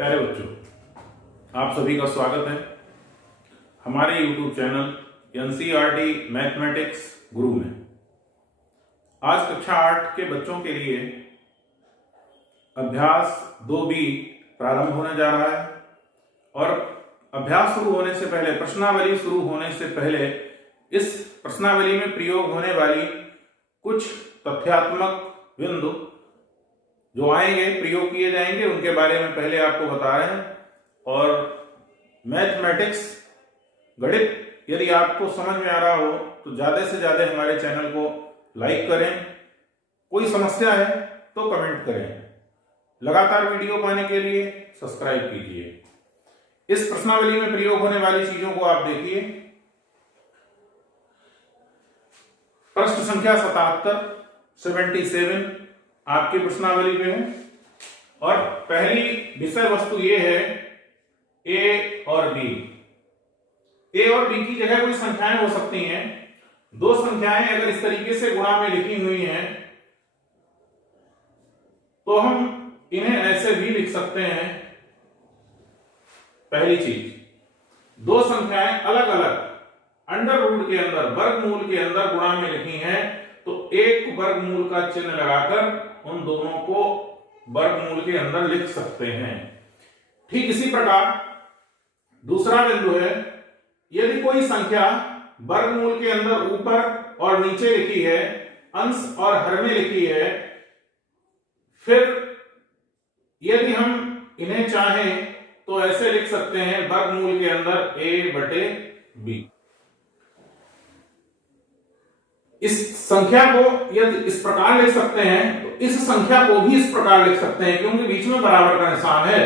प्यारे बच्चों, आप सभी का स्वागत है हमारे YouTube चैनल एनसीईआरटी मैथमेटिक्स गुरु में। आज कक्षा 8 के बच्चों के लिए अभ्यास 2B प्रारंभ होने जा रहा है और अभ्यास शुरू होने से पहले, प्रश्नावली शुरू होने से पहले इस प्रश्नावली में प्रयोग होने वाली कुछ तथ्यात्मक बिंदु जो आएंगे, प्रयोग किए जाएंगे, उनके बारे में पहले आपको बता रहे हैं। और मैथमेटिक्स गणित यदि आपको समझ में आ रहा हो तो ज्यादा से ज्यादा हमारे चैनल को लाइक करें, कोई समस्या है तो कमेंट करें, लगातार वीडियो पाने के लिए सब्सक्राइब कीजिए। इस प्रश्नावली में प्रयोग होने वाली चीजों को आप देखिए। प्रश्न संख्या 77 आपकी प्रश्नावली में है और पहली विषय वस्तु ये है ए और बी। ए और बी की जगह कोई संख्याएं हो सकती हैं। दो संख्याएं अगर इस तरीके से गुणा में लिखी हुई हैं तो हम इन्हें ऐसे भी लिख सकते हैं। पहली चीज, दो संख्याएं अलग अलग अंडर रूट के अंदर, वर्गमूल के अंदर गुणा में लिखी हैं तो एक वर्गमूल का चिन्ह लगाकर उन दोनों को वर्गमूल के अंदर लिख सकते हैं। ठीक इसी प्रकार दूसरा बिंदु है, यदि कोई संख्या वर्गमूल के अंदर ऊपर और नीचे लिखी है, अंश और हर में लिखी है, फिर यदि हम इन्हें चाहें तो ऐसे लिख सकते हैं वर्गमूल के अंदर a/b। इस संख्या को यदि इस प्रकार लिख सकते हैं तो इस संख्या को भी इस प्रकार लिख सकते हैं, क्योंकि बीच में बराबर का निशान है।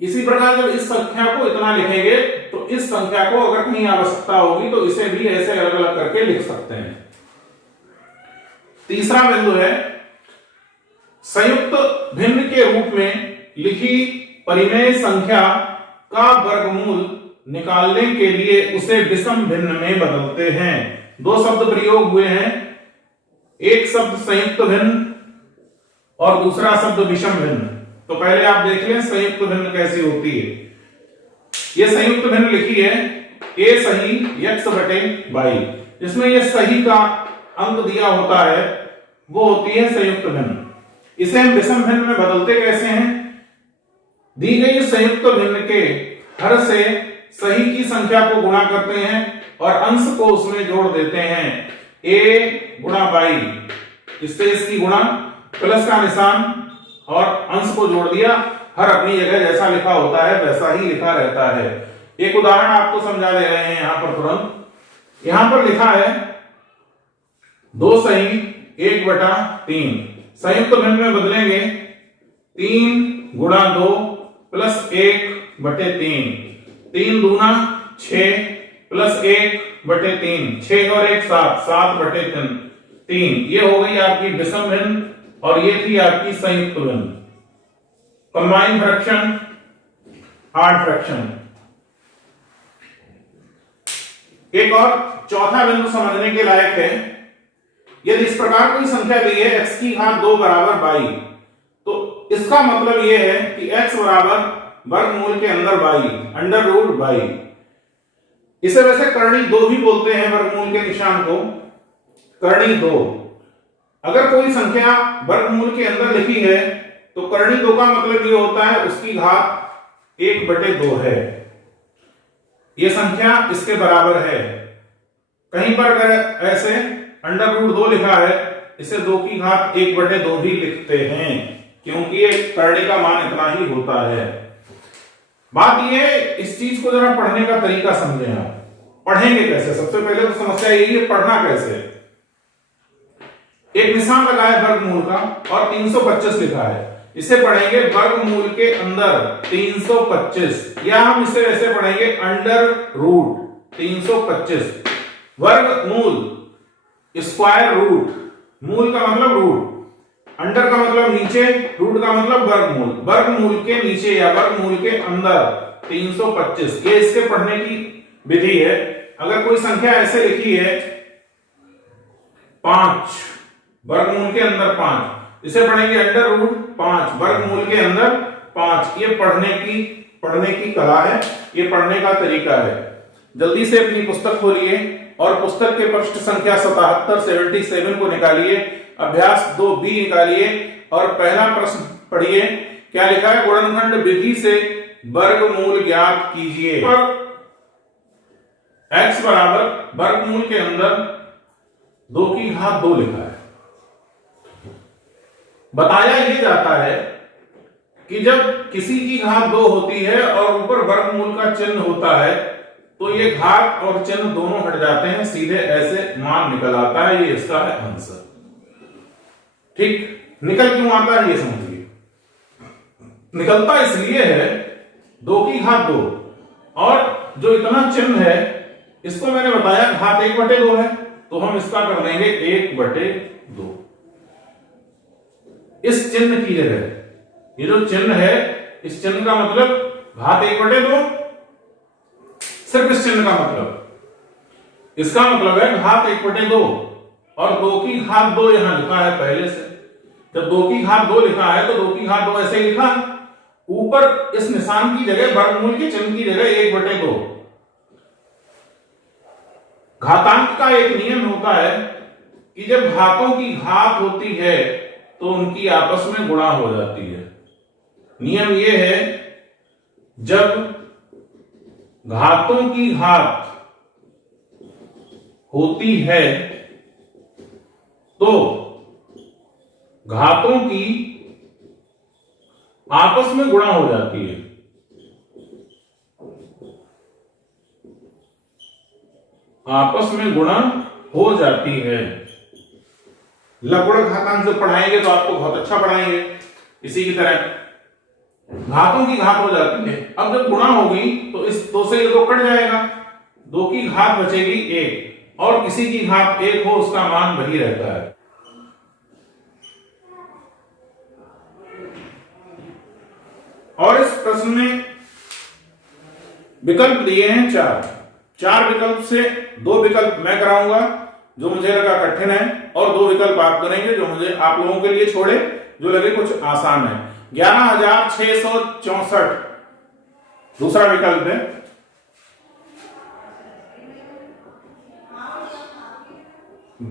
इसी प्रकार जब इस संख्या को इतना लिखेंगे तो इस संख्या को अगर कहीं आवश्यकता होगी तो इसे भी ऐसे अलग अलग करके लिख सकते हैं। तीसरा बिंदु है, संयुक्त भिन्न के रूप में लिखी परिमेय संख्या का वर्गमूल निकालने के लिए उसे विषम भिन्न में बदलते हैं। दो शब्द प्रयोग हुए हैं, एक शब्द संयुक्त भिन्न और दूसरा शब्द विषम भिन्न। तो पहले आप देख लें संयुक्त भिन्न कैसी होती है। यह संयुक्त भिन्न लिखी है a सही x/y, जिसमें यह सही का अंक दिया होता है, वो होती है संयुक्त भिन्न। इसे हम विषम भिन्न में बदलते कैसे हैं? दी गई संयुक्त भिन्न के हर से सही की संख्या को गुणा करते हैं और अंश को उसमें जोड़ देते हैं। a/y, इससे इसकी गुणा, प्लस का निशान और अंश को जोड़ दिया। हर अपनी जगह जैसा लिखा होता है वैसा ही लिखा रहता है। एक उदाहरण आपको समझा दे रहे हैं यहां पर तुरंत। यहां पर लिखा है 2 सही 1/3। संयुक्त भिन्न में बदलेंगे 3 × 2 + 1/3। 3 दूना 6 + 1/3, 6 और 1 7, 7/3। ये हो गई आपकी विषम भिन्न और ये थी आपकी संयुक्त भिन्न। Combine fraction, odd fraction. एक और चौथा बिंदु समझने के लायक है, यदि इस प्रकार कोई संख्या दी है x की घात 2 = y, तो इसका मतलब यह है कि x बराबर वर्गमूल के अंदर y, अंडर रूट y। इसे वैसे करनी 2 भी बोलते हैं, वर्गमूल के निशान को करनी 2। अगर कोई संख्या वर्गमूल के अंदर लिखी है तो करनी 2 का मतलब ये होता है उसकी घात 1/2 है। यह संख्या इसके बराबर है। कहीं पर अगर ऐसे अंडर रूट 2 लिखा है, इसे 2 की घात 1/2 ही लिखते हैं, क्योंकि ये करनी का मान इतना ही होता है। बात ये, इस चीज को जरा पढ़ने का तरीका समझें आप। पढ़ेंगे कैसे? सबसे पहले तो समस्या यही है, पढ़ना कैसे। एक निशान लगा है वर्गमूल का और 325 लिखा है। इसे पढ़ेंगे वर्गमूल के अंदर 325, या हम इसे ऐसे पढ़ेंगे अंडर रूट 325। वर्गमूल, स्क्वायर रूट, मूल का मतलब रूट, अंडर का मतलब नीचे, रूट का मतलब वर्गमूल। वर्गमूल के नीचे या वर्गमूल के अंदर 325, ये इसके पढ़ने की विधि है। अगर कोई संख्या ऐसे लिखी है 5, वर्गमूल के अंदर 5, इसे पढ़ेंगे अंडर रूट 5, वर्गमूल के अंदर 5। ये पढ़ने की कला है, ये पढ़ने का तरीका है। जल्दी से अपनी पुस्तक खोलिए और पुस्तक के पृष्ठ संख्या 77 को निकालिए, अभ्यास 2B निकालिए और पहला प्रश्न पढ़िए। क्या लिखा है? गुणनखंड विधि से वर्गमूल ज्ञात कीजिए। पर x बराबर वर्गमूल के अंदर 2 की घात 2 लिखा है। बताया यह जाता है कि जब किसी की घात 2 होती है और ऊपर वर्गमूल का चिन्ह होता है तो ये घात और चिन्ह दोनों हट जाते हैं, सीधे ऐसे मान निकल आता है। ये इसका है आंसर। ठीक, निकल क्यों आता है ये समझिए। निकलता इसलिए है 2 की घात 2 और जो इतना चिन्ह है इसको मैंने बताया घात 1/2 है, तो हम इसका कर देंगे 1/2। इस चिन्ह की जगह ये जो चिन्ह है, इस चिन्ह का मतलब घात 1/2, सिर्फ इस चिन्ह का मतलब, इसका मतलब है घात 1/2 और 2 की घात 2 यहां लिखा है पहले से। जब 2 की घात 2 लिखा है तो 2 की घात 2 ऐसे ही लिखा, ऊपर इस निशान की जगह वर्गमूल के चिन्ह की जगह 1/2। घातांक का एक नियम होता है कि जब घातों की घात होती है तो उनकी आपस में गुणा हो जाती है। नियम यह है, जब घातों की घात होती है तो घातों की आपस में गुणा हो जाती है। आपस में गुणा हो जाती है। लघुगणक घातांक से पढ़ाएंगे तो आपको बहुत अच्छा पढ़ाएंगे। इसी की तरह घातों की घात हो जाती है, अब जब गुणा होगी तो इस 2 से ये 2 कट जाएगा, 2 की घात बचेगी 1 और किसी की घात 1 हो उसका मान वही रहता है। और इस प्रश्न में विकल्प दिए हैं 4 विकल्प से 2 विकल्प मैं कराऊंगा जो मुझे लगा कठिन है और 2 विकल्प आप करेंगे जो मुझे आप लोगों के लिए छोड़े जो लगे कुछ आसान है। 11,664 दूसरा विकल्प है।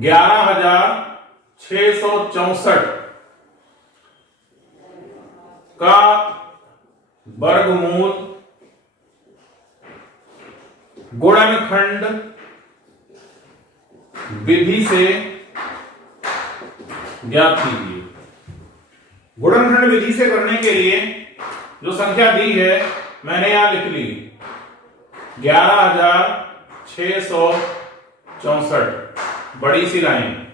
11,664 का वर्गमूल गुणनखंड विधि से ज्ञात कीजिए। गुणनखंड विधि से करने के लिए जो संख्या दी है मैंने यहां लिख ली 11,664, बड़ी सी लाइन।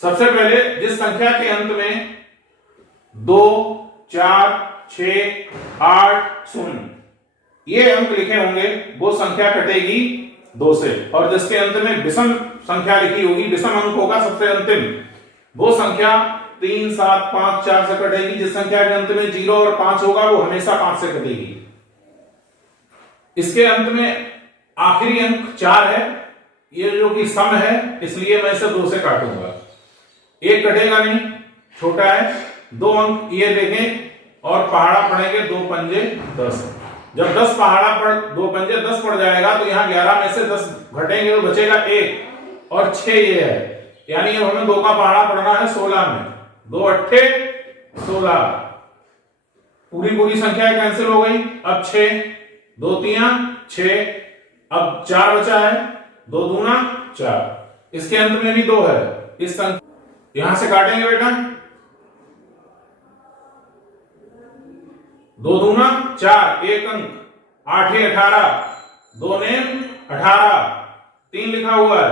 सबसे पहले जिस संख्या के अंत में 2, 4, 6, 8, 0 ये अंक लिखे होंगे वो संख्या कटेगी 2 से, और जिसके अंत में विषम संख्या लिखी होगी, विषम अंक होगा सबसे अंतिम, वो संख्या 3, 7, 5, 4 से कटेगी। जिस संख्या के अंत में 0 और 5 होगा वो हमेशा 5 से कटेगी। इसके अंत में आखिरी अंक 4 है, ये जो कि सम है इसलिए मैं इसे 2 से काटूंगा। 1 कटेगा नहीं, छोटा है। 2 अंक ये देखें और पहाड़ा पड़ेंगे 2 पंजे 10। जब 10 पहाड़ा पड़ 2 पंजे 10 पड़ जाएगा तो यहां 11 में से 10 घटेंगे तो बचेगा 1 और 6 ये है, यानी अब हमें 2 का पहाड़ा पड़ना है 16 में। 2 अट्ठे 16, पूरी संख्या कैंसिल हो गई। अब 6, 2 तियां 6, अब 4 बचा है, 2 दूना 4। इसके अंत में भी 2 है, इस संख्या यहां से काटेंगे बेटा, 2 दूना 4, 1 अंक 8 18, 2 नेम 18, 3 लिखा हुआ है,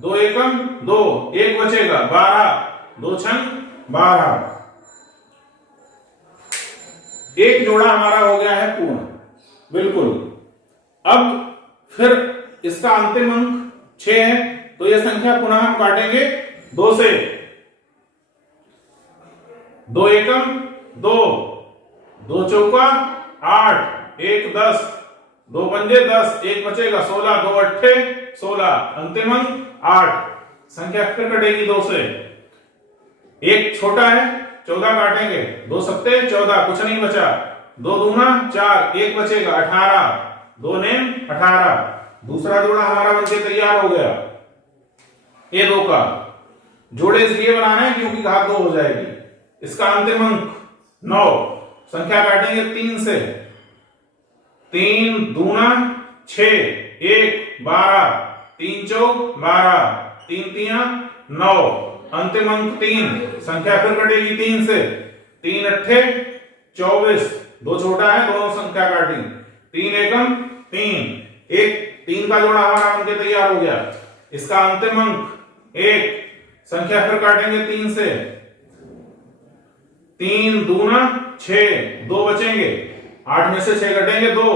2 एकम 2, 1 बचेगा 12, 2 छंग 12। एक जोड़ा हमारा हो गया है पूर्ण, बिल्कुल। अब फिर इसका अंतिम अंक 6 है तो यह संख्या पुनः हम काटेंगे 2 से। 2 एकम 2, 2 चौका 8, 1 10, 2 पंजे 10, 1 बचेगा 16, 2 अट्ठे 16, अंतिम अंक 8। संख्या फिर कटेगी 2 से। 1 छोटा है, 14 काटेंगे, 2 सत्ते 14, कुछ नहीं बचा, 2 दूना 4, 1 बचेगा 18, 2 ने 18। दूसरा जोड़ा हमारा बनके तैयार हो गया। ये 2 का जोड़े इसलिए बनाना है क्योंकि घात 2 हो जाएगी। इसका अंतिम अंक 9। संख्या काटेंगे 3 से, 3 दूना 6, 1 12, 3 चौक 12, 3 तिया 9, अंतिम अंक 3। संख्या फिर कटेगी 3 से, 3 अट्ठे 24, 2 छोटा है, दोनों संख्या काटी, 3 एकम 3, 3 का जोड़ा हमारा बनके तैयार हो गया। इसका अंतिम अंक 1। संख्या फिर काटेंगे 3 से, 3 दूना 6, 2 बचेंगे, 8 में से 6 कटेंगे 2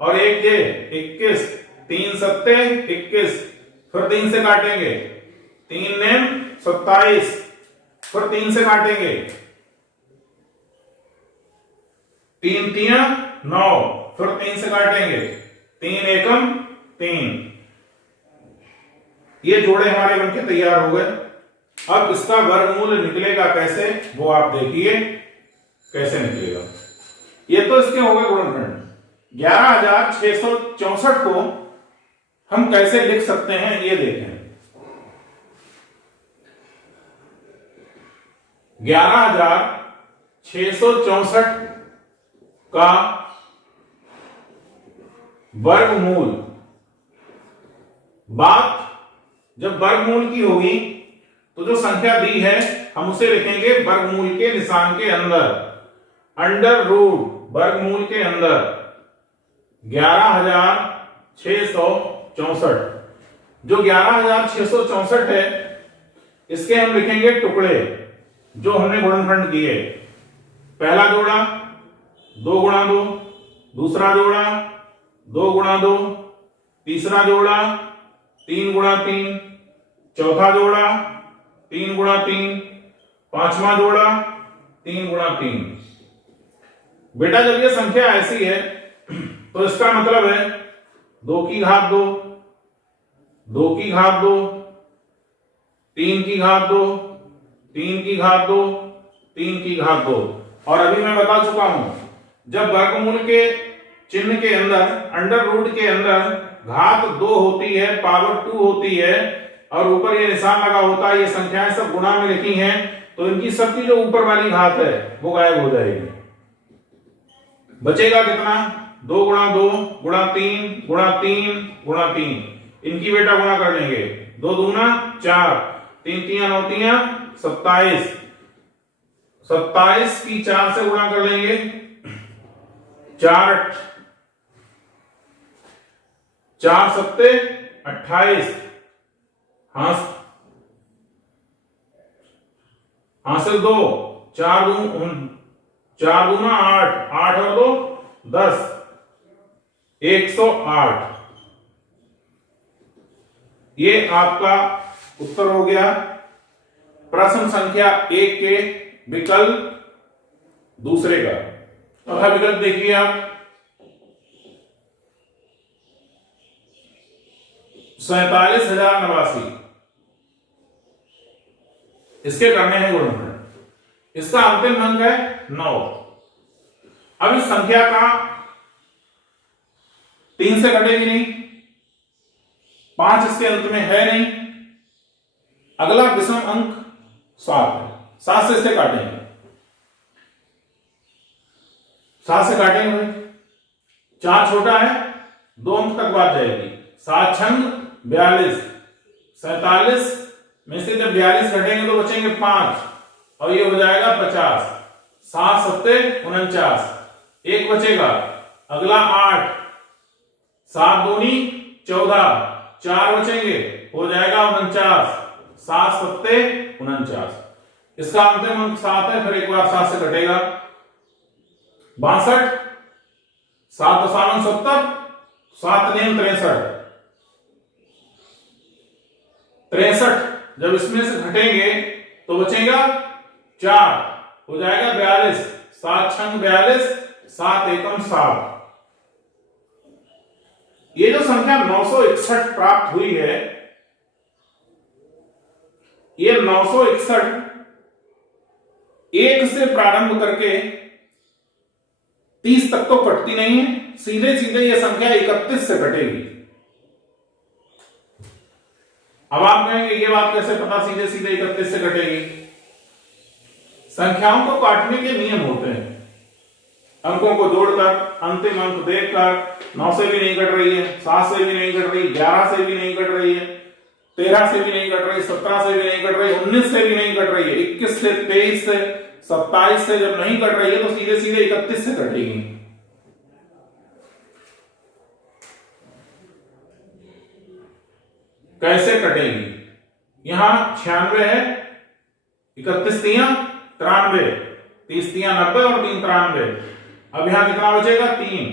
और 1 ये 21, 3 सत्ते 21, फिर 3 से काटेंगे, 3 ने 27, फिर 3 से काटेंगे, 3 तिया 9, फिर 3 से काटेंगे, 3 एकम 3। ये जोड़े हमारे बनके तैयार हो गए। अब इसका वर्गमूल निकलेगा कैसे, वो आप देखिए कैसे निकलेगा। ये तो इसके हो गए गुणनखंड। 11,664 को हम कैसे लिख सकते हैं ये देखें। 11,664 का वर्गमूल, बात जब वर्गमूल की होगी तो जो संख्या दी है हम उसे लिखेंगे वर्गमूल के निशान के अंदर, अंडर रूट वर्गमूल के अंदर। 11,664, जो 11,664 है इसके हम लिखेंगे टुकड़े जो हमने गुणनखंड किए। पहला जोड़ा 2 गुणा 2, दूसरा जोड़ा 2 गुणा 2, तीसरा जोड़ा 3 गुणा 3, चौथा जोड़ा 3 गुणा 3, पांचवा जोड़ा 3 गुणा 3। बेटा जब ये संख्या ऐसी है तो इसका मतलब है 2 की घात 2, 2 की घात 2, 3 की घात 2, 3 की घात 2, 3 की घात 2। और अभी मैं बता चुका हूं जब वर्गमूल के चिन्ह के अंदर, अंडर रूट के अंदर घात 2 होती है, पावर 2 होती है और ऊपर ये निशान लगा होता है, ये संख्याएं सब गुणा में लिखी हैं, तो इनकी सबकी जो ऊपर वाली घात है वो गायब हो जाएगी। बचेगा कितना? 2 गुणा 2 गुणा 3 गुणा 3 गुणा 3। इनकी बेटा गुणा कर लेंगे, 2 दूना 4, 3 तिया 9 तिया 27, 27 की 4 से गुणा कर लेंगे, 4 सत्ते 28, हासिल 2, 4 दूना 8, 8 और 2 10, 108। ये आपका उत्तर हो गया प्रश्न संख्या 1 के विकल्प दूसरे का। चौथा विकल्प देखिए आप, 47,089, इसके करने हैं गुणनखंड। इसका अंतिम अंक है 9। अब इस संख्या का 3 से कटेगी नहीं, 5 इसके अंत में है नहीं, अगला विषम अंक 7 है, 7 से इसे काटेंगे, 7 से काटेंगे, 4 छोटा है, 2 अंक तक बात जाएगी, 7 छंग 42, 47 में से जब 42 घटेंगे तो बचेंगे 5 और ये हो जाएगा 50, 7 सत्ते 49, 1 बचेगा, अगला 8, 7 दूनी 14, 4 बचेंगे, हो जाएगा 49, 7 सत्ते 49। इसका अंतिम अंक 7 है, फिर एक बार 7 से घटेगा, 62, 7 दशांश 70, 7 नेम 63, 63 जब इसमें से घटेंगे तो बचेगा 4, हो जाएगा 42, 7 छंग 42, 7 एकम 7। ये जो संख्या 961 प्राप्त हुई है, ये 961 1 से प्रारंभ करके 30 तक तो कटती नहीं है, सीधे सीधे ये संख्या 31 से कटेगी। अब आप कहेंगे ये बात कैसे पता सीधे सीधे 31 से कटेगी? संख्याओं को काटने के नियम होते हैं। अंकों को जोड़कर, अंतिम अंक देखकर 9 से भी नहीं कट रही है, 7 से भी नहीं कट रही, 11 से भी नहीं कट रही है, 13 से भी नहीं कट रही, 17 से भी नहीं कट रही, 19 से भी नहीं कट रही है, 21 से, 23 से, 27 से जब नहीं कट रही है तो सीधे सीधे 31 से कटेगी। कैसे कटेगी? यहां 96 है, 31 तियां 93, 30 तियां 90 और 3 93। अब यहां कितना बचेगा? 3,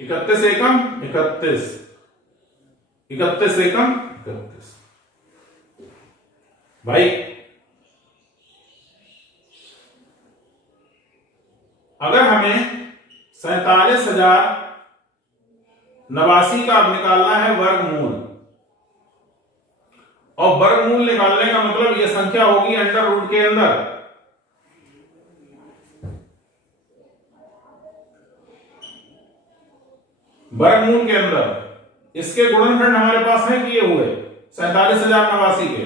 31 एकम 31, 31 एकम 31। भाई अगर हमें 47,089 का अब निकालना है वर्गमूल, और वर्गमूल निकालने का मतलब यह संख्या होगी अंडर रूट के अंदर। वर्गमूल के अंदर इसके गुणनखंड हमारे पास है किए हुए 47,089 के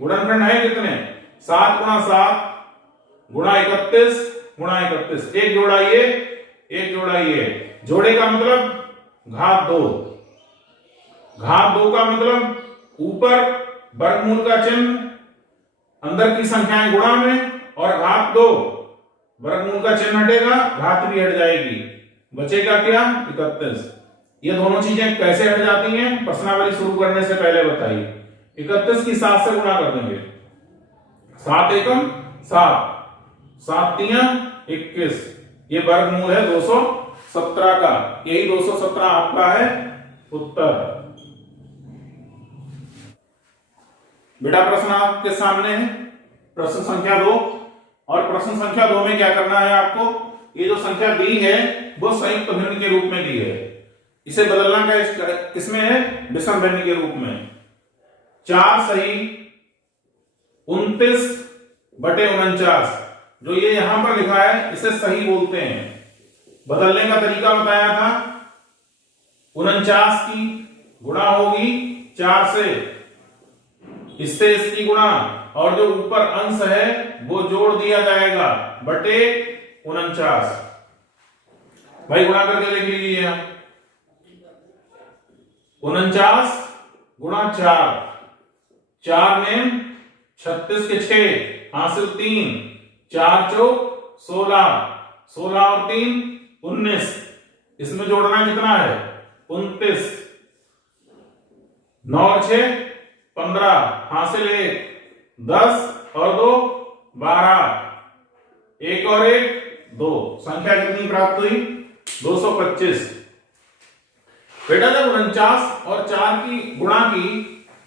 गुणनखंड है कितने? 7 गुणा 7 गुणा 31 गुणा 31। एक जोड़ा ये, एक जोड़ा ये, जोड़े का मतलब घात 2, घात 2 का मतलब ऊपर वर्गमूल का चिन्ह, अंदर की संख्याएं गुणा में, और घात 2 वर्गमूल का चिन्ह हटेगा, घात भी हट जाएगी, बचेगा क्या? 31। ये दोनों चीजें कैसे हट जाती हैं प्रश्नावली शुरू करने से पहले बताइए। 31 की 7 से गुणा कर देंगे, 7 एकम 7, 7 तियां 21। ये वर्गमूल है 217 का, यही 217 आपका है उत्तर। बेटा प्रश्न आपके सामने है, प्रश्न संख्या 2, और प्रश्न संख्या 2 में क्या करना है आपको? ये जो संख्या दी है वो संयुक्त भिन्न के रूप में दी है, इसे बदलना का किसमें है? विषम भिन्न के रूप में। 4 सही 29/49, जो ये यहां पर लिखा है इसे सही बोलते हैं। बदलने का तरीका बताया था, 49 की गुणा होगी 4 से, इससे इसकी गुणा, और जो ऊपर अंश है वो जोड़ दिया जाएगा बटे 49। भाई गुणा करके लिख लीजिए, 49 गुणा 4, 4 में 36 के 6 हासिल 3, 4 चौक 16, 16 और 3 19, इसमें जोड़ना कितना है? 29, 9 और 6 15 हासिल 1, 10 और 2 12, 1 और 1 2, संख्या कितनी प्राप्त हुई? 225। बेटा जब 49 और 4 की गुणा की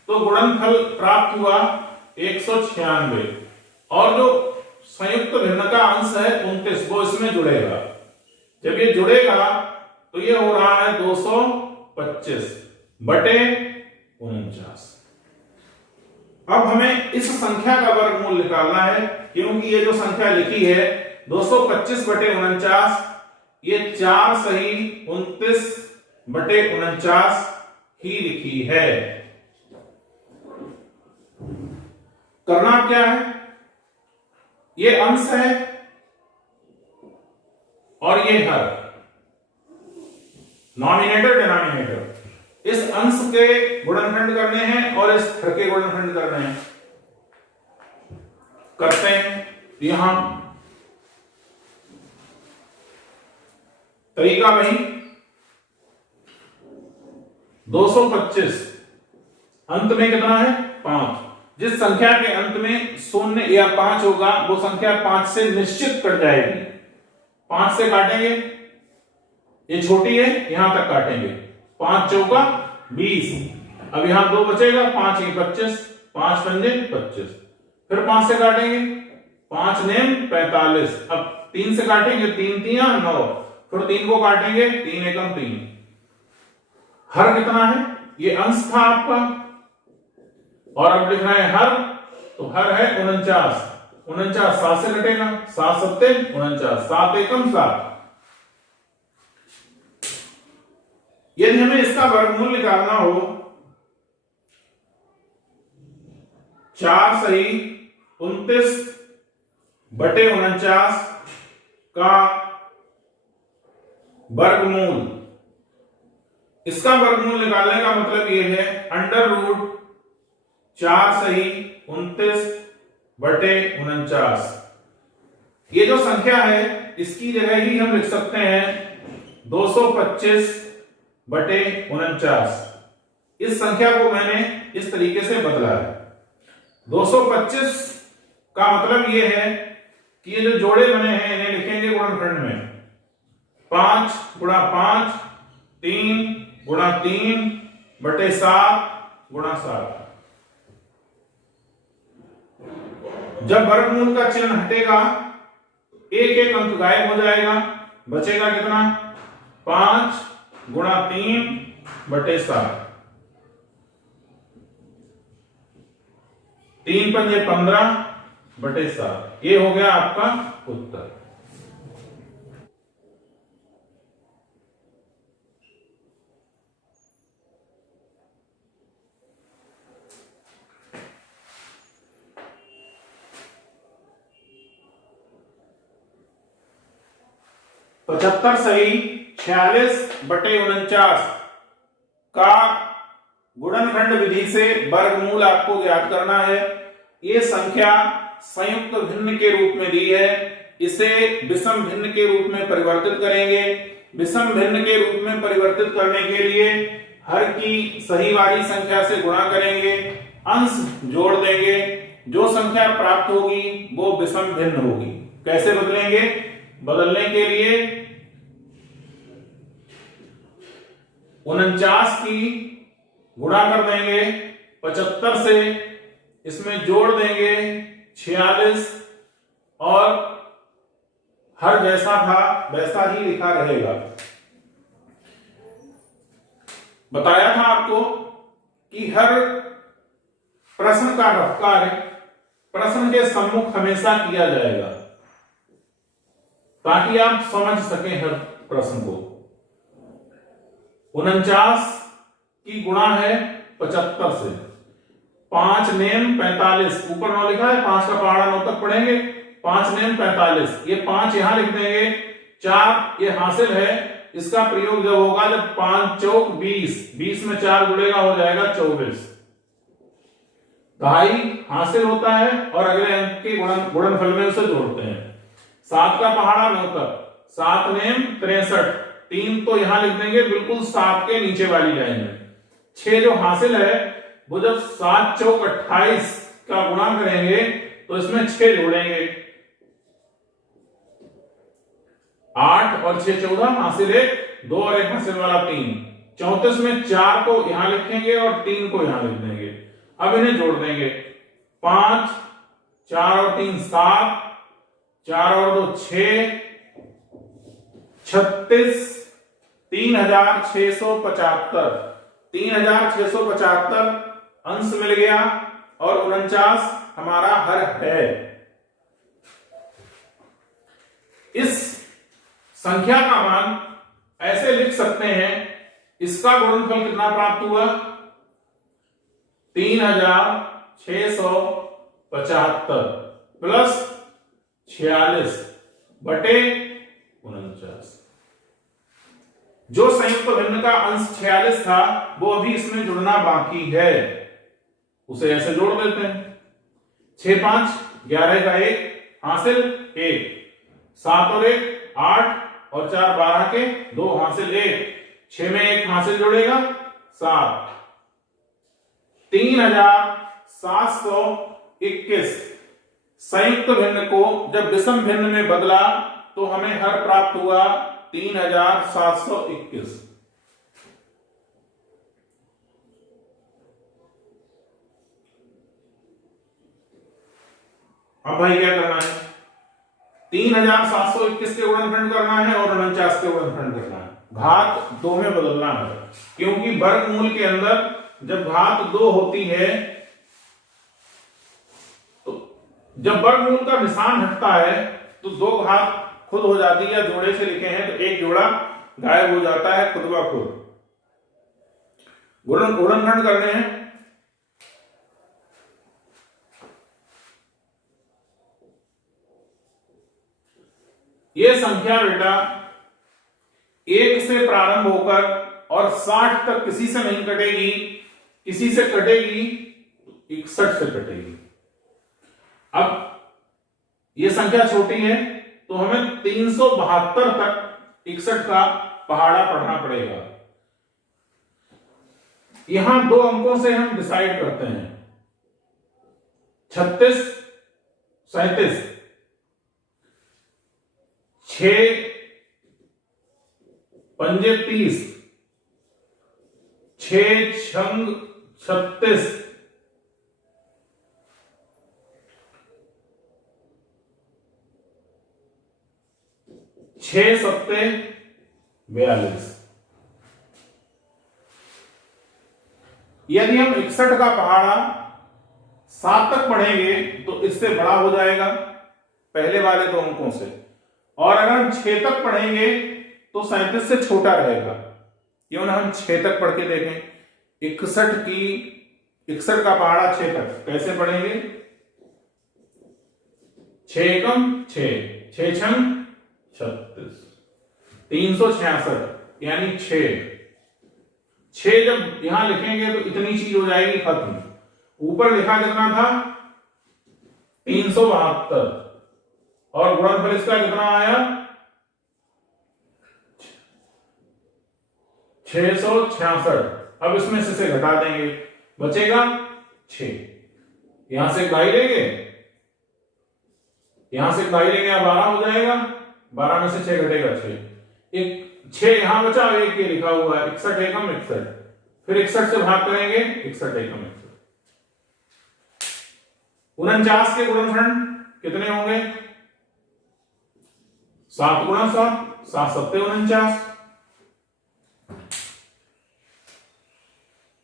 तो गुणनफल प्राप्त हुआ 196, और जो संयुक्त भिन्न का अंश है 29 वो इसमें जुड़ेगा। जब ये जुड़ेगा तो ये हो रहा है 225 बटे 49। अब हमें इस संख्या का वर्गमूल निकालना है, क्योंकि ये जो संख्या लिखी है 225 बटे 49, ये 4 सही 29 बटे 49 ही लिखी है। करना क्या है? ये अंश है और ये हर, नॉमिनेटर डिनोमिनेटर, इस अंश के गुणनखंड करने हैं और इस हर के गुणनखंड करने हैं। करते हैं यहां तरीका वही, 225 अंत में कितना है? 5। जिस संख्या के अंत में 0 या 5 होगा वो संख्या 5 से निश्चित कट जाएगी। 5 से काटेंगे, ये छोटी है यहां तक काटेंगे, 5 चौका 20, अब यहां 2 बचेगा, 5 ही 25, 5 पंजे 25, फिर 5 से काटेंगे, 5 नेम 45, अब 3 से काटेंगे, 3 तियां 9, फिर 3 को काटेंगे, 3 एकम 3। हर कितना है? ये अंश था आपका, और अब लिख रहे हैं हर, तो हर है 49, 49 7 से घटेगा, 7 सत्ते 49, 7 एकम 7। यदि हमें इसका वर्गमूल निकालना हो, 4 सही 29/49 का वर्गमूल, इसका वर्गमूल निकालने का मतलब यह है √4 सही 29/49। ये जो संख्या है इसकी जगह ही हम लिख सकते हैं 225/49। इस संख्या को मैंने इस तरीके से बदला है। 225 का मतलब यह है कि ये जो जोड़े बने हैं इन्हें लिखेंगे गुणनखंड में, 5 × 5 3 × 3/7 × 7। जब वर्गमूल का चिन्ह हटेगा एक एक अंक गायब हो जाएगा, बचेगा कितना 5 × 3/7, 3 पंजे 15/7। ये हो गया आपका उत्तर। पचहत्तर सही 46/49 का गुणनखंड विधि से वर्गमूल आपको ज्ञात करना है। ये संख्या संयुक्त भिन्न के रूप में दी है, इसे विषम भिन्न के रूप में परिवर्तित करेंगे। विषम भिन्न के रूप में परिवर्तित करने के लिए हर की सही वाली संख्या से गुणा करेंगे, अंश जोड़ देंगे, जो संख्या प्राप्त होगी वो विषम भिन्न होगी। कैसे बदलेंगे? बदलने के लिए 49 की गुणा कर देंगे 75 से, इसमें जोड़ देंगे 46 और हर जैसा था वैसा ही लिखा रहेगा। बताया था आपको कि हर प्रश्न का रफ कार्य प्रश्न के सम्मुख हमेशा किया जाएगा ताकि आप समझ सकें हर प्रश्न को। 49 की गुणा है 75 से, 5 नेम 45, ऊपर 9 लिखा है, 5 का पहाड़ा 9 तक पढ़ेंगे, 5 नेम 45, ये 5 यहां लिख देंगे, 4 ये हासिल है, इसका प्रयोग जब होगा जब 5 चौक 20, 20 में 4 जुड़ेगा हो जाएगा 24, 2.5 हासिल होता है और अगले अंक के गुणनफल में उसे जोड़ते हैं। 7 का पहाड़ा 9 तक, 7 नेम 63, 3 तो यहां लिख देंगे बिल्कुल 7 के नीचे वाली लाइन में। 6 जो हासिल है वो जब 7 चौक 28 का गुणा करेंगे तो इसमें 6 जोड़ेंगे, 8 और 6 14, हासिल 1, 2 और 1 हासिल वाला 3, 34 में 4 को यहां लिखेंगे और 3 को यहां लिख देंगे। अब इन्हें जोड़ देंगे, 5, 4 और 3 7, 4 और 2 6, 36, 3675, 3675 अंश मिल गया और 49 हमारा हर है। इस संख्या का मान ऐसे लिख सकते हैं, इसका गुणनफल कितना प्राप्त हुआ 3675 प्लस 46/49। जो संयुक्त भिन्न का अंश 46 था वो अभी इसमें जुड़ना बाकी है, उसे ऐसे जोड़ देते हैं। 6 5 11 का 1 हासिल 1, 7 और 1 8 और 4 12 के 2 हासिल 1, 6 में 1 हासिल जोड़ेगा 7, 3721। संयुक्त भिन्न को जब विषम भिन्न में बदला तो हमें हर प्राप्त हुआ 3721। अब भाई क्या करना है, 3721 के गुणनखंड करना है और 49 के गुणनखंड करना है। घात 2 में बदलना है, क्योंकि वर्गमूल के अंदर जब घात 2 होती है तो जब वर्गमूल का निशान हटता है तो दो घात खुद हो जाती है, जोड़े से लिखे हैं तो एक जोड़ा गायब हो जाता है खुद ब खुद। गुणनखंड करने हैं। ये संख्या बेटा 1 से प्रारंभ होकर और 60 तक किसी से नहीं कटेगी, किसी से कटेगी 61 से कटेगी। अब ये संख्या छोटी है तो हमें 372 तक 61 का पहाड़ा पढ़ना पड़ेगा। यहां 2 अंकों से हम डिसाइड करते हैं, 36 37, 6 पंजे 30, 6 छंग 36, 6 सत्ते 42। यदि हम 61 का पहाड़ा 7 तक पढ़ेंगे तो इससे बड़ा हो जाएगा पहले वाले 2 अंकों से, और अगर हम 6 तक पढ़ेंगे तो 37 से छोटा रहेगा। क्यों ना हम 6 तक पढ़ के देखें। 61 का पहाड़ा 6 तक कैसे पढ़ेंगे? 6 एकम 6, 6 छंग 36, 366 यानी 6 जब यहां लिखेंगे तो इतनी चीज हो जाएगी खत्म। ऊपर लिखा कितना था? 372, और गुणनफल इसका कितना आया? 666। अब इसमें से घटा देंगे, बचेगा 6। यहां से घटाई लेंगे, यहां से घटाई लेंगे, 12 हो जाएगा। 12 में से 6 घटेगा 6, एक 6 यहां बचा, एक ये लिखा हुआ है 61 एकम 61। फिर 61 से भाग करेंगे, 61 एकम 61। 49 के गुणनखंड कितने होंगे? 7 गुणा 7, 7 सत्ते 49।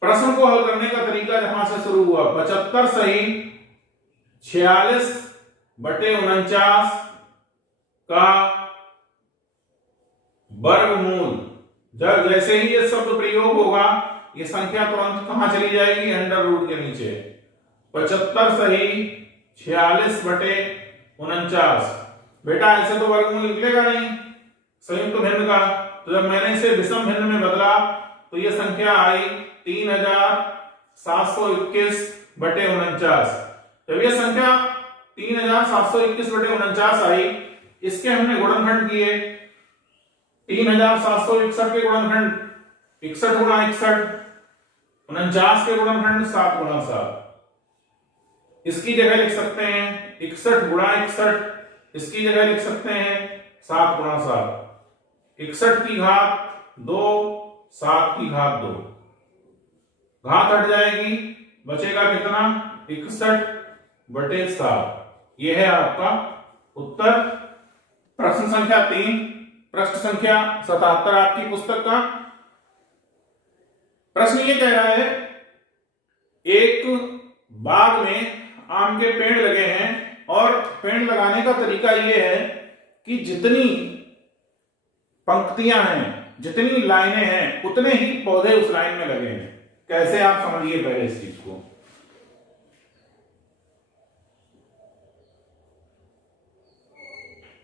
प्रश्न को हल करने का तरीका जहां से शुरू हुआ, 75 सही 46/49 का वर्गमूल। जब जैसे ही ये शब्द प्रयोग होगा, ये संख्या तुरंत कहां चली जाएगी? अंडर रूट के नीचे। 75 सही 46/49। बेटा ऐसे तो वर्गमूल निकलेगा नहीं संयुक्त भिन्न का। तो जब मैंने इसे विषम भिन्न में बदला तो ये संख्या आई 3721/49। जब ये संख्या 3721/49 आई, इसके हमने गुणनखंड किए। 3761 के गुणनखंड 61 गुणा 61, 49 के गुणनखंड 7 गुणा 7। इसकी जगह लिख सकते हैं 61 गुणा 61, इसकी जगह लिख सकते हैं 7 गुणा 7। 61 की घात 2, 7 की घात 2, घात हट जाएगी, बचेगा कितना? 61/7। यह है आपका उत्तर। प्रश्न संख्या 3, पृष्ठ संख्या 77 आपकी पुस्तक का। प्रश्न ये कह रहा है, एक बाग में आम के पेड़ लगे हैं और पेड़ लगाने का तरीका यह है कि जितनी पंक्तियां हैं, जितनी लाइनें हैं, उतने ही पौधे उस लाइन में लगे हैं। कैसे? आप समझिए पहले इस चीज को।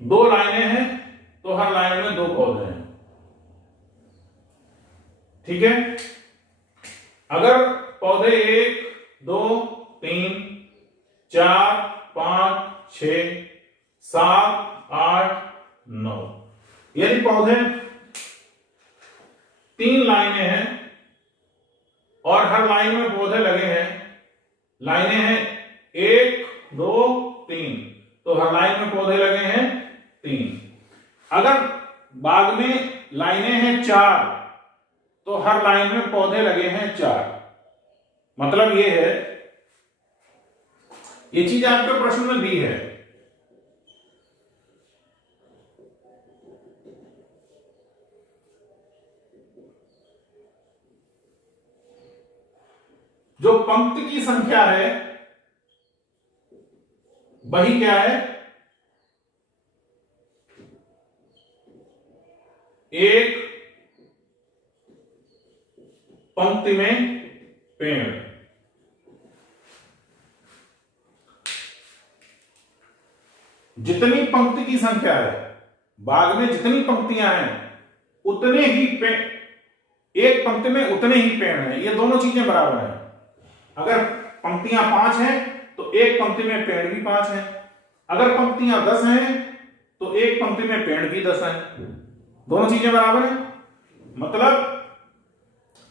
दो लाइनें हैं तो हर लाइन में 2 पौधे हैं, ठीक है। अगर पौधे 1 2 3 4 5 6 7 8 9, यदि पौधे 3 लाइनें हैं और हर लाइन में पौधे लगे हैं, लाइनें हैं 1 2 3, तो हर लाइन में पौधे लगे हैं 3। अगर बाग में लाइनें हैं 4 तो हर लाइन में पौधे लगे हैं 4। मतलब ये है, ये चीज आपके प्रश्न में दी है। जो पंक्ति की संख्या है वही क्या है, एक पंक्ति में पेड़। जितनी पंक्ति की संख्या है, बाग में जितनी पंक्तियां हैं उतने ही पेड़, एक पंक्ति में उतने ही पेड़ हैं। ये दोनों चीजें बराबर हैं। अगर पंक्तियां 5 हैं तो एक पंक्ति में पेड़ भी 5 हैं। अगर पंक्तियां 10 हैं तो एक पंक्ति में पेड़ भी 10 हैं। दोनों चीजें बराबर हैं। मतलब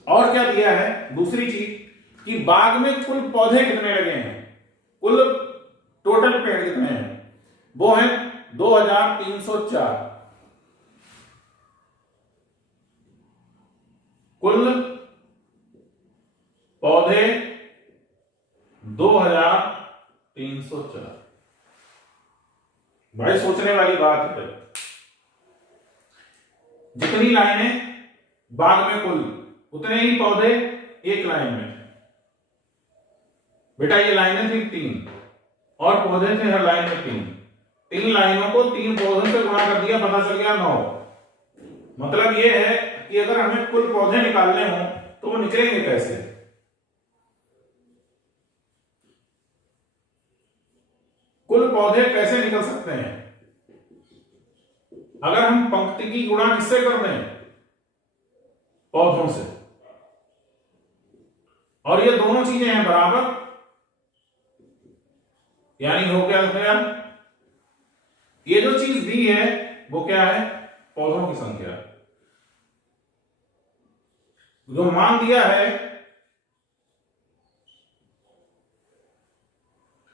और क्या दिया है, दूसरी चीज कि बाग में कुल पौधे कितने लगे हैं, कुल टोटल पेड़ कितने हैं, वो है 2304। कुल पौधे 2304। बड़े सोचने वाली बात है। जितनी लाइनें बाग में कुल, उतने ही पौधे एक लाइन में। बेटा ये लाइनें थी 3 और पौधे थे हर लाइन में 3। 3 लाइनों को 3 पौधों से गुणा कर दिया, पता चल गया 9। मतलब ये है कि अगर हमें कुल पौधे निकालने हों तो वो निकलेंगे कैसे। कुल पौधे कैसे निकल सकते हैं, अगर हम पंक्ति की गुणा किससे करते हैं, पौधों से। और ये दोनों चीजें हैं बराबर, यानी हो गया ये जो चीज दी है वो क्या है, पौधों की संख्या। जो मान दिया है,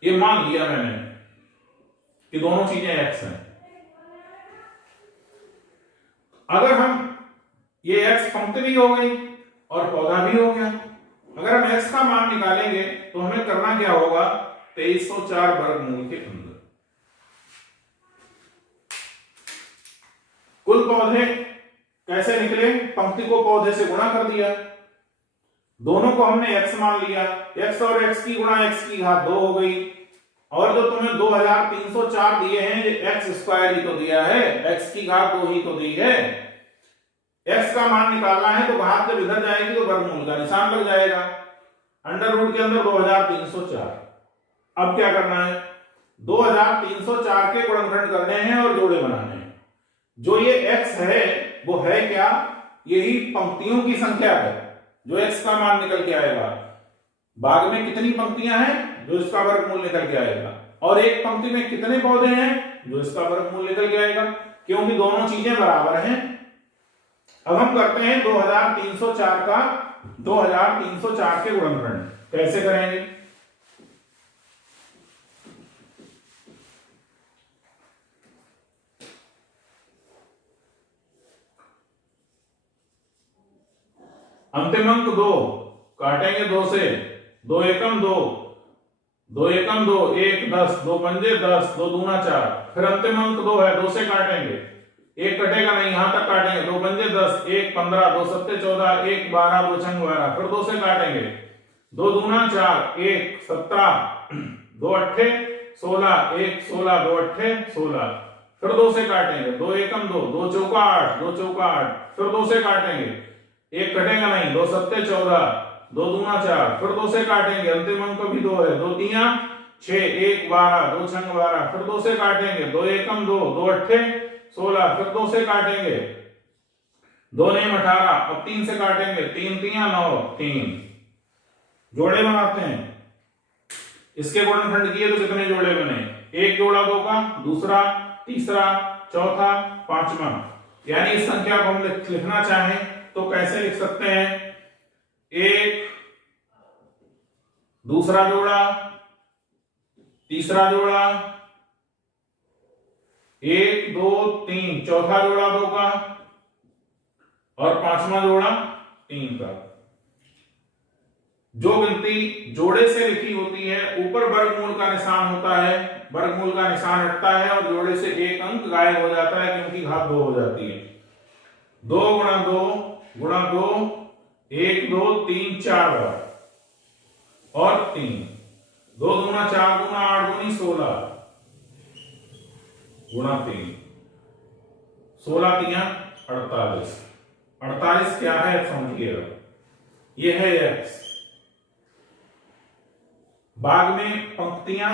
ये मान लिया मैंने कि दोनों चीजें x हैं। अगर हम ये x पंक्ति भी हो गई और पौधा भी हो गया, अगर हम x का मान निकालेंगे तो हमें करना क्या होगा, 2304 वर्गमूल के अंदर कुल पौधे कैसे निकले, पंक्ति को पौधे से गुणा कर दिया, दोनों को हमने x मान लिया, x और x की गुणा x की घात 2 हो गई। और जो तुम्हें 2304 दिए हैं, ये x स्क्वायर ही तो दिया है, x की घात 2 ही तो दी है। x का मान निकालना है तो घात जब इधर जाएगी तो वर्गमूल का निशान लग जाएगा। अंडर रूट के अंदर 2304। अब क्या करना है, 2304 के गुणनखंड करने हैं और जोड़े बनाने हैं। जो ये x है वो है क्या, यही पंक्तियों की संख्या है जो x का मान निकल के आएगा। बाग में कितनी पंक्तियां हैं, जो इसका वर्गमूल निकल के आएगा। और एक पंक्ति में कितने पौधे हैं, जो इसका वर्गमूल निकल के आएगा, क्योंकि दोनों चीजें बराबर हैं। अब हम करते हैं 2304 के गुणनखंड। कैसे करेंगे, अंतिम अंक 2 काटेंगे 2 से, 2 एकम 2, 2 एकम 2, 1 10, 2 पंजे 10, 2 दूना 4। फिर अंतिम अंक 2 है, 2 से काटेंगे, 1 कटेगा नहीं, यहां तक काटेंगे, 2 पंजे 10, 1 15, 2 सत्ते 14, 1 12, 2 छंग 12। फिर 2 से काटेंगे, 2 दूना 4, 1 17, 2 अट्ठे 16, 1 16, 2 अट्ठे 16। फिर 2 से काटेंगे, 2 एकम 2, 2 चौका 8, 2 चौका 8। फिर 2 से काटेंगे, 1 कटेगा नहीं, 2 सत्ते 14, 2 दूना 4। फिर 2 से काटेंगे, अंतिम अंक भी 2 है, 2 तिया 6, 1 12, 2 छंग 12। फिर 2 से काटेंगे, 2 एकम 2, 2 अट्ठे 16। फिर 2 से काटेंगे, 2 नेम 18। अब 3 से काटेंगे, 3 तिया 9, 3। जोड़े बनाते हैं, इसके गुणनखंड किए तो कितने जोड़े बने, एक जोड़ा 2 का, दूसरा, तीसरा, चौथा, पांचवा। यानी इस संख्या को हम लिखना चाहें तो कैसे लिख सकते हैं, 1 दूसरा जोड़ा, तीसरा जोड़ा, 1 2 3 चौथा जोड़ा 2 का, और पांचवा जोड़ा 3 का। जो गिनती जोड़े से लिखी होती है, ऊपर वर्गमूल का निशान होता है, वर्गमूल का निशान हटता है और जोड़े से एक अंक गायब हो जाता है, क्योंकि घात 2 हो जाती है। 2 गुणा 2 गुणा 2, 1 2 3 4 बार और 3। 2 दूना 4 दूना 8 दूनी 16, गुणा 3, 16 तियां 48। 48 क्या है समझिएगा, ये है x। भाग में पंक्तियां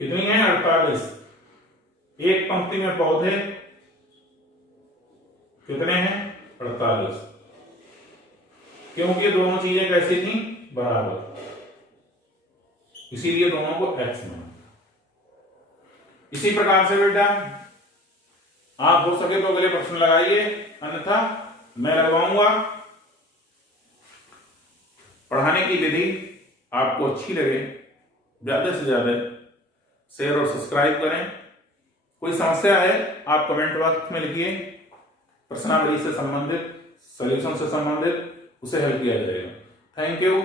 कितनी है 48। एक पंक्ति में पौधे कितने हैं 48, क्योंकि दोनों चीजें कैसी थी बराबर, इसीलिए दोनों को x माना। इसी प्रकार से बेटा आप हो सके तो अगले प्रश्न लगाइए, अन्यथा मैं लगवाऊंगा। पढ़ाने की विधि आपको अच्छी लगे ज्यादा से ज्यादा शेयर और सब्सक्राइब करें। कोई समस्या है आप कमेंट बॉक्स में लिखिए, प्रश्नावली से संबंधित, सॉल्यूशन से संबंधित उसे हल किया जाएगा। Thank you.